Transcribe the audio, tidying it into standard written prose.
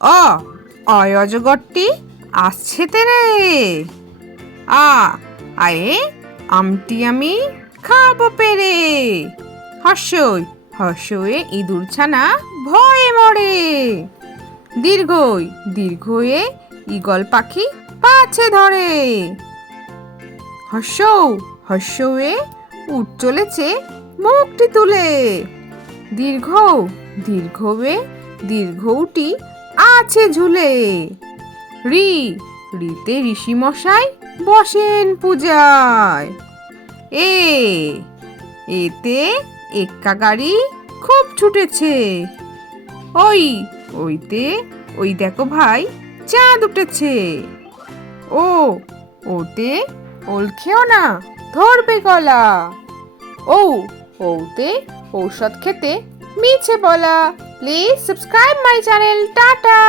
অ অয় অজগরটি আসছে তেরে। আ আয়ে আমটি আমি খাবো পেরে। হর্ষই হর্ষয়ে ইঁদুর ছানা ভয়ে মরে। দীর্ঘই দীর্ঘয়ে ঈগল পাখি পাছে ধরে। হর্ষৌ হর্ষয়ে উঠ চলেছে মুখটি তুলে। দীর্ঘ দীর্ঘয়ে দীর্ঘটি আছে ঝুলে। রি রিতে ঋষি মশাই বসেন পূজায়। এ এতে এক্কা গাড়ি খুব ছুটেছে। ওই ওইতে ওই দেখো ভাই চাঁদ উঠেছে। ও ওতে ওল খেও না ধরবে গলা। ও ওতে ঔষধ খেতে মিছে বলা। Please subscribe my channel. Tata.